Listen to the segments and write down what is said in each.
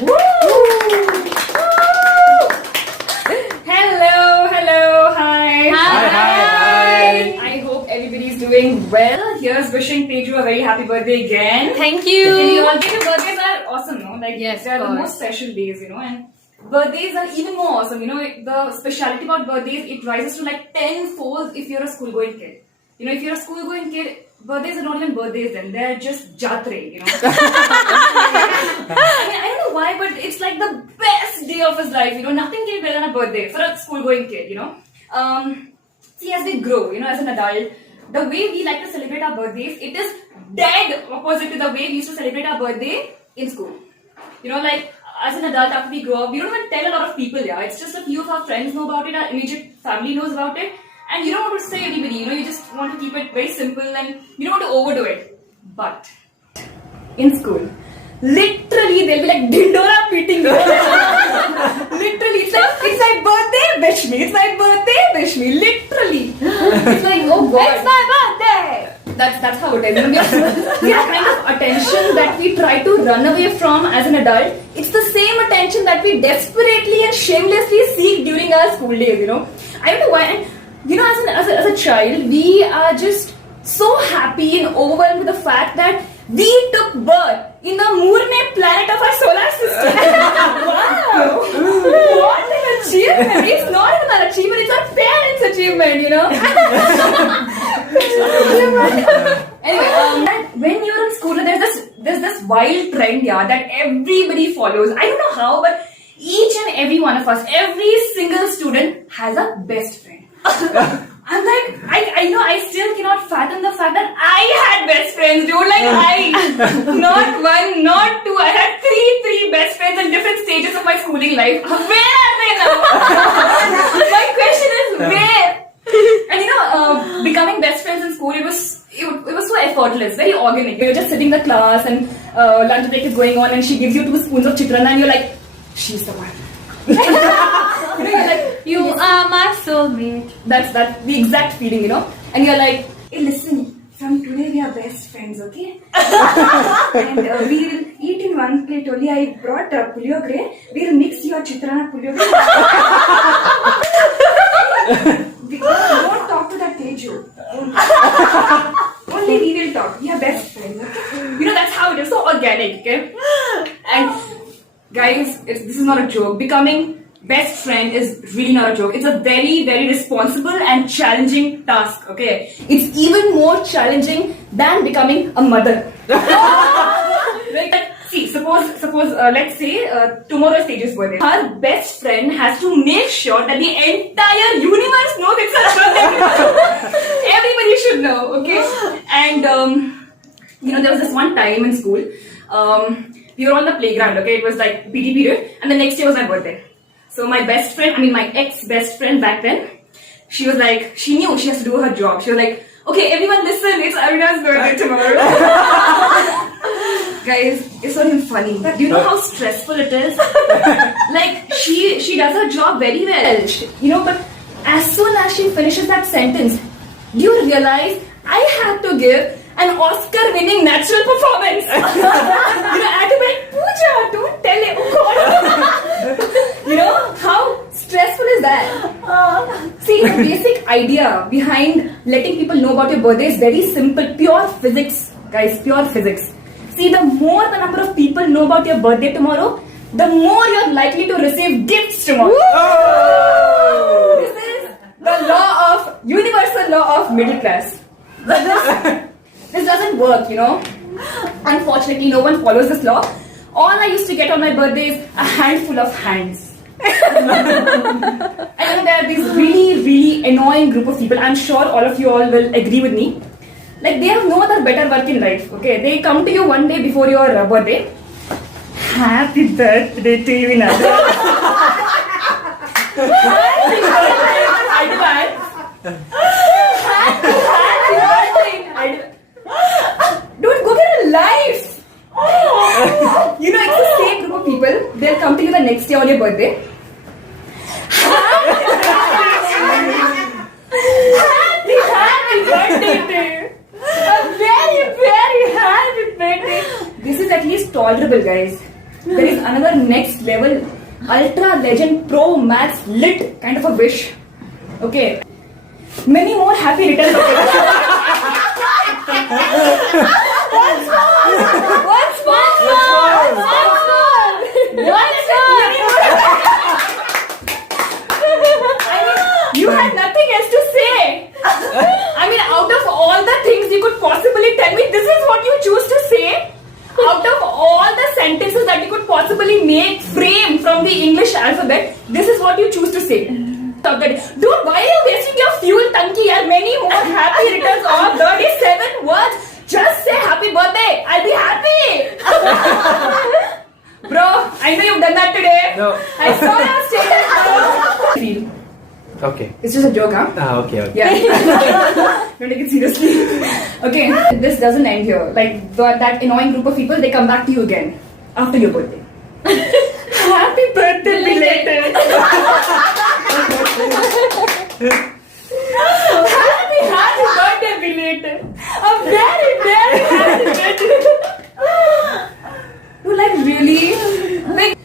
Woo! Hello, hi. Hi. I hope everybody's doing well. Here's wishing Teju a very happy birthday again. Thank And you. all your birthdays are awesome, no? Like, Yes, they're of the course. most special days, and birthdays are even more awesome. The speciality about birthdays, it rises to like 10-fold if you're a school-going kid. If you're a school-going kid, birthdays are not even birthdays then. They're just jatre, I don't know why, but it's like the best day of his life, Nothing can be better than a birthday for a school-going kid, See, as we grow, as an adult, the way we like to celebrate our birthdays, it is dead opposite to the way we used to celebrate our birthday in school. Like, as an adult, after we grow up, we don't even tell a lot of people, yeah. It's just a few of our friends know about it, our immediate family knows about it, and you don't want to say anybody, you just want to keep it very simple and you don't want to overdo it. But in school, literally they'll be like dindora beating you. Literally, it's my birthday, wish me. It's my birthday, wish me. Literally, it's like, oh god, It's my birthday. that's how it is. The kind of attention that we try to run away from as an adult, it's the same attention that we desperately and shamelessly seek during our school days. I don't know why. And, as a child, we are just so happy and overwhelmed with the fact that we took birth in the Moorne planet of our solar system. Wow! What an achievement! It's not even an achievement, it's our parents' achievement, Anyway, when you're in school, there's this wild trend, that everybody follows. I don't know how, but each and every one of us, every single student has a best friend. I'm like, I still cannot fathom the fact that I had best friends, dude. Like, not one, not two. I had three best friends at different stages of my schooling life. Where are they now? My question is, where? And becoming best friends in school, it was so effortless, very organic. You're just sitting in the class and lunch break is going on and she gives you 2 spoons of chitrana and you're like, she's the one. You're like, You are my soulmate. that's the exact feeling, And you're like, hey, listen, from today we are best friends, okay? And we will eat in one plate only. I brought puliyogre. We'll mix your chitrana puliyogre. Don't talk to that Teju. Only we will talk. We are best friends, okay? That's how it is. So organic, okay? And guys, this is not a joke. Becoming best friend is really not a joke. It's a very, very responsible and challenging task, okay? It's even more challenging than becoming a mother. See, suppose, let's say tomorrow is Teju's birthday. Her best friend has to make sure that the entire universe knows it's her birthday. Everybody should know, okay? And, there was this one time in school, we were on the playground, okay? It was like PT period, and the next day was my birthday. So my best friend, my ex-best friend back then, she was like, she knew she has to do her job. She was like, okay, everyone listen, it's Arina's birthday tomorrow. Guys, it's not even funny. Do you know how stressful it is? Like, she does her job very well, but as soon as she finishes that sentence, do you realize I had to give an Oscar-winning natural performance? I had to be like, Pooja, don't tell it. Oh God. How stressful is that? See, the basic idea behind letting people know about your birthday is very simple. Pure physics, guys, pure physics. See, the more the number of people know about your birthday tomorrow, the more you're likely to receive gifts tomorrow. This is the universal law of middle class. This doesn't work, Unfortunately, no one follows this law. All I used to get on my birthday is a handful of hands. And there are these really, really annoying group of people. I'm sure all of you all will agree with me. Like, they have no other better work in life, okay? They come to you one day before your birthday. Happy birthday to you in advance. Happy birthday in advance. Happy birthday in advance. Dude, go get a life. It's the same group of people. They'll come to you the next day on your birthday. Happy birthday to you. A very, very happy birthday. This is at least tolerable, guys. there is another next level, ultra legend pro max lit kind of a wish. Okay. Many more happy returns of the day. Once more. You had nothing else to say. I mean, out of all the things you could possibly tell me, this is what you choose to say? Out of all the sentences that you could possibly frame from the English alphabet, this is what you choose to say. Dude, why are you wasting your fuel, Tanki? Yaar, many more happy returns of 37 words. Just say happy birthday. I'll be happy. Bro, I know you've done that today. No. I saw your status, bro. Okay. It's just a joke, huh? Okay. Yeah. Don't take it seriously. Okay, this doesn't end here. Like that annoying group of people, they come back to you again after your birthday. Happy birthday, belated. happy birthday, belated. A very happy birthday. You like really? Like,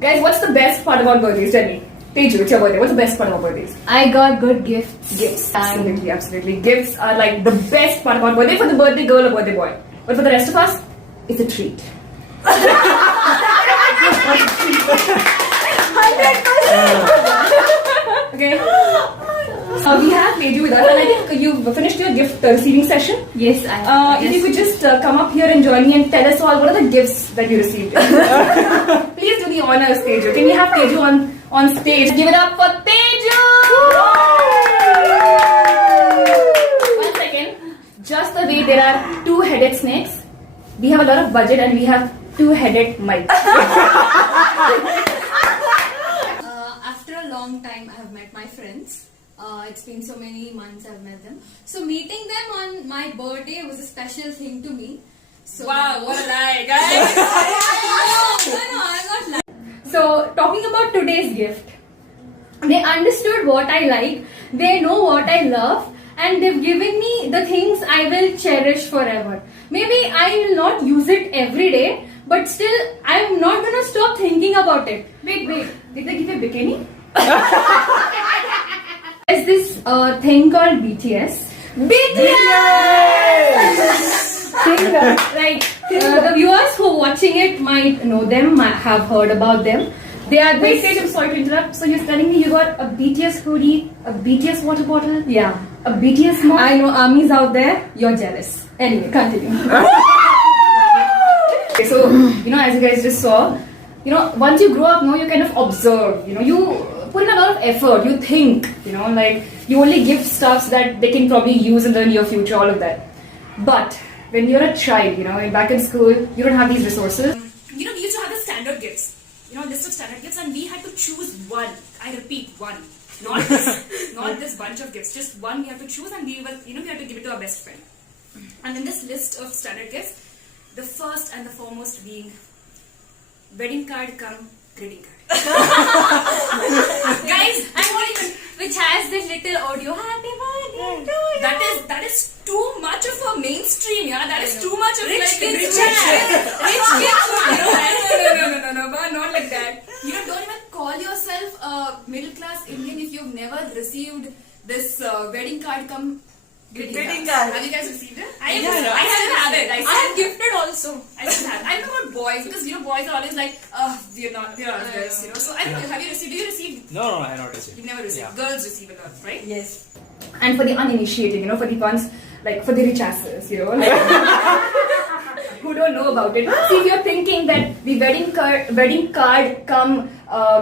guys, what's the best part about birthdays? Tell me. Teju, it's your birthday. What's the best part about birthdays? I got good gifts. Gifts. Absolutely. Gifts are like the best part about birthday for the birthday girl or birthday boy. But for the rest of us, it's a treat. 100%. Okay. We have Teju with us, and I think you finished your gift receiving session. Yes, I have. If you could just come up here and join me and tell us all what are the gifts that you received. Please do the honors, Teju. Can we have Teju on stage? Give it up for Teju! One second. Just the way there are two-headed snakes, we have a lot of budget and we have two-headed mics. After a long time, I have met my friends. It's been so many months I've met them. So meeting them on my birthday was a special thing to me. So Wow, what a lie, guys! no, I'm not lying. So, talking about today's gift, they understood what I like, they know what I love, and they've given me the things I will cherish forever. Maybe I will not use it every day, but still, I'm not gonna stop thinking about it. Wait. Did they give you a bikini? There's this thing called BTS. Like, the viewers who are watching it might know them, might have heard about them. They are Wait, this. I'm sorry to interrupt. So you're telling me you got a BTS hoodie, a BTS water bottle, Yeah. a BTS mug? I know armies out there, you're jealous. Anyway, continue. Okay, so, as you guys just saw, once you grow up, you kind of observe, you put in a lot of effort, you think, like you only give stuffs that they can probably use in the near future, all of that. But when you're a child, back in school, you don't have these resources. We used to have the standard gifts, list of standard gifts, and we had to choose one. I repeat, one. Not this bunch of gifts, just one we have to choose, and we had to give it to our best friend. And in this list of standard gifts, the first and the foremost being wedding card cum greeting card. Guys, Which has this little audio. Happy birthday to you. that is too much of a mainstream, yeah. That is too much of Rich like kids rich wear. No, but not like that. Don't even call yourself a middle class Indian if you've never received this wedding card cum greeting card. Have you guys received it? I still have it. I have gifted also. I still have. I know about boys because boys are always like, we're not girls, So I don't know. Have you received? Do you receive? No, I have not received. You've never received. Yeah. Girls receive a lot, right? Yes. And for the uninitiated, for the ones like for the rich asses, like who don't know about it. See, if you're thinking that the wedding card cum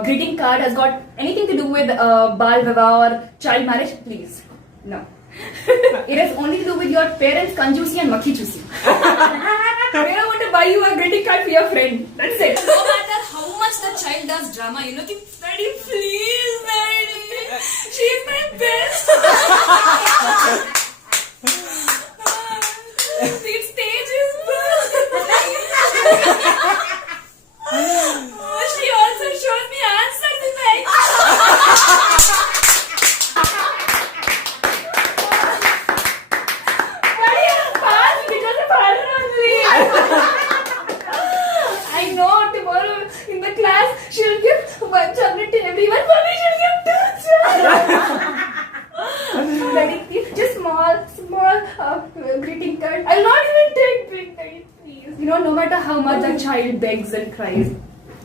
greeting card has got anything to do with bal vivah or child marriage, please, no. It has only to do with your parents' kanjusi and makhi chusi. They don't want to buy you a greeting card for your friend. That's it. No matter how much the child does drama, Daddy, please, Daddy. She's my best. The stage is she also shows me answers in the I know tomorrow child begs and cries,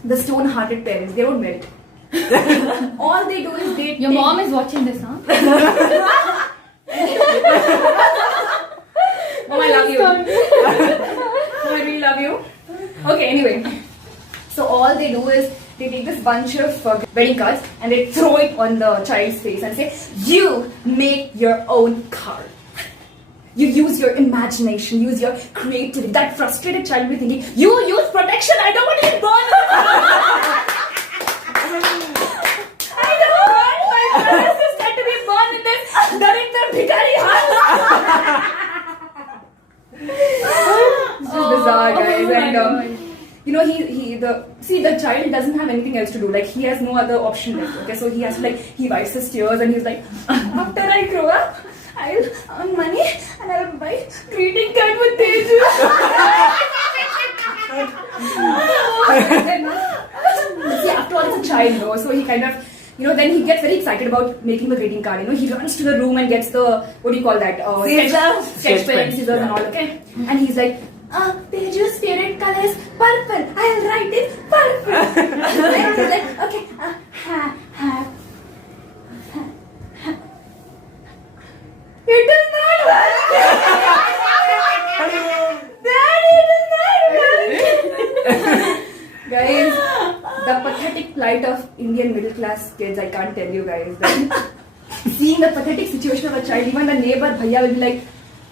the stone-hearted parents, they don't melt. All they do is they Your mom is watching this, huh? Mom, I love you. Mom, I really love you. Okay, anyway. So all they do is they take this bunch of wedding cards and they throw it on the child's face and say, you make your own card. You use your imagination, use your creativity. That frustrated child will be thinking, you use protection, I don't want to get born. I don't want my brother sister to be born in this Darinda Bhikari house. This is bizarre, guys. And you know, the child doesn't have anything else to do. Like, he has no other option left. Okay, so he has to, like, he wipes his tears and he's like, after I grow up, I'll earn money and I'll buy greeting card with Teju. See, after all, it's a child, though, so he kind of, you know, then he gets very excited about making the greeting card. You know, he runs to the room and gets the, what do you call that? Sketch pen, scissors and all, okay? And he's like, Teju's favorite color is purple. I'll write it purple. And he's like, okay, it does not work. Daddy, it does not work. Guys, the pathetic plight of Indian middle class kids, I can't tell you guys. Seeing the pathetic situation of a child, even the neighbor bhaiya will be like,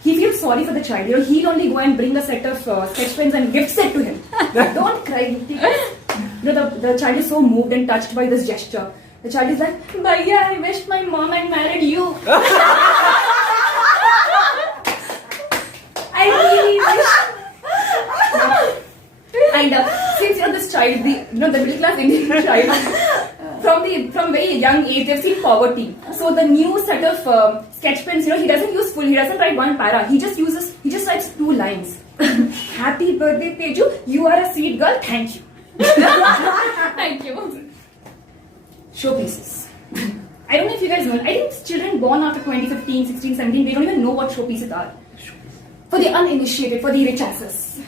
he feels sorry for the child. You know, he'll only go and bring a set of sketch pens and gifts it to him. Don't cry. You know, the child is so moved and touched by this gesture. The child is like, bhaiya, I wish my mom had married you. I really wish. And since you know this child, the middle class Indian child, from very young age they've seen poverty. So the new set of sketch pens, you know, he doesn't use full. He doesn't write one para. He just writes 2 lines. Happy birthday, Teju. You are a sweet girl. Thank you. Thank you. Showpieces. I don't know if you guys know. I think children born after 2015, 16, 17, they don't even know what showpieces are. For the uninitiated, for the rich asses.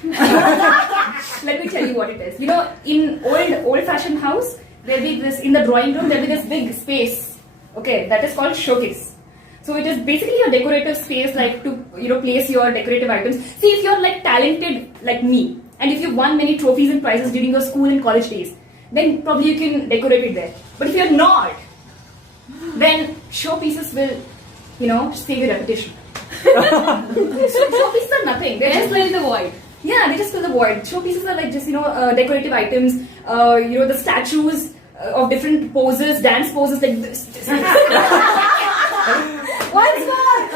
Let me tell you what it is. You know, in old-fashioned house, there'll be this, in the drawing room, there'll be this big space. Okay, that is called showcase. So it is basically a decorative space, like to, you know, place your decorative items. See, if you're like talented like me, and if you've won many trophies and prizes during your school and college days, then probably you can decorate it there. But if you're not, then showpieces will, you know, save your reputation. Showpieces are nothing. They just fill the void. Yeah, they just fill the void. Showpieces are like just, you know, decorative items. You know, the statues of different poses, dance poses like this. What's that?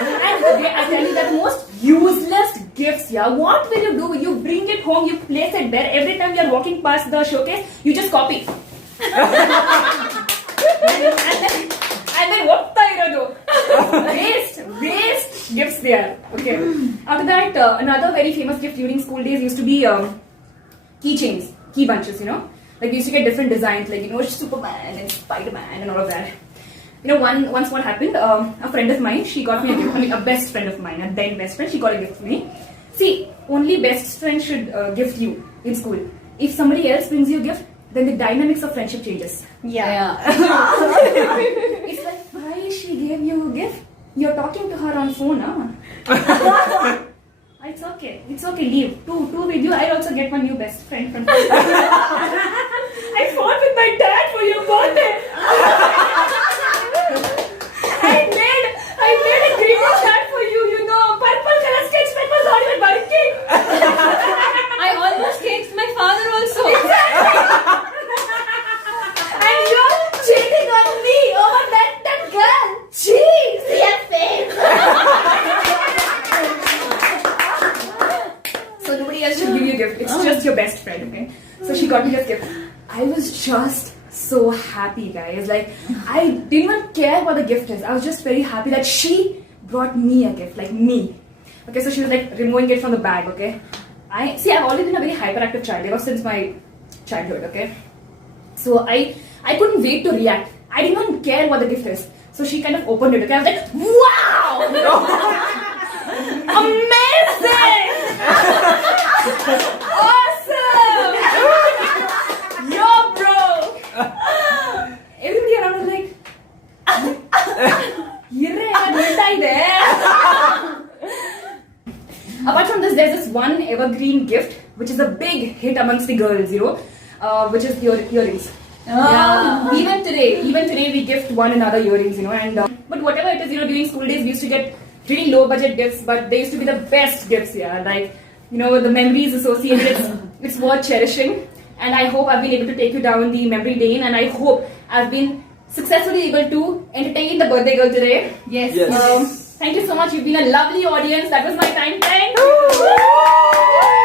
And I tell you, that the most useless gifts, yeah. What will you do? You bring it home, you place it there. Every time you're walking past the showcase, you just copy. And then what do? Waste gifts there. Okay. After that, another very famous gift during school days used to be keychains, key bunches, you know. Like we used to get different designs, like, you know, Superman and Spider-Man and all of that. You know, once what happened, a friend of mine, she got me a gift. I mean, a best friend of mine, a then best friend, she got a gift for me. See, only best friend should gift you in school. If somebody else brings you a gift, then the dynamics of friendship changes. Yeah. It's like, why she gave you a gift? You're talking to her on phone, huh? It's okay. It's okay. Leave. Two with you. I'll also get my new best friend from. I fought with my dad for your birthday. I made a greeting card for you. You know, purple color sketch pen was not even working. I almost changed my father also. And you're cheating on me over that girl. Jeez, your face. So nobody else should give you a gift. It's just your best friend, okay? So she got me this gift. I was just so happy, guys. Like, I didn't even care what the gift is. I was just very happy that she brought me a gift, like me. Okay, so she was like removing it from the bag, okay? I've always been a very hyperactive child ever since my childhood, okay? So I couldn't wait to react. I didn't even care what the gift is. So she kind of opened it, okay? I was like, wow! Amazing! big hit amongst the girls, which is earrings. Yeah. Even today we gift one another earrings, and but whatever it is, during school days we used to get really low budget gifts, but they used to be the best gifts. Yeah, like the memories associated. It's worth cherishing, and I hope I've been able to take you down the memory lane, and I hope I've been successfully able to entertain the birthday girl today. Yes. Yes. Thank you so much. You've been a lovely audience. That was my time. Thank you.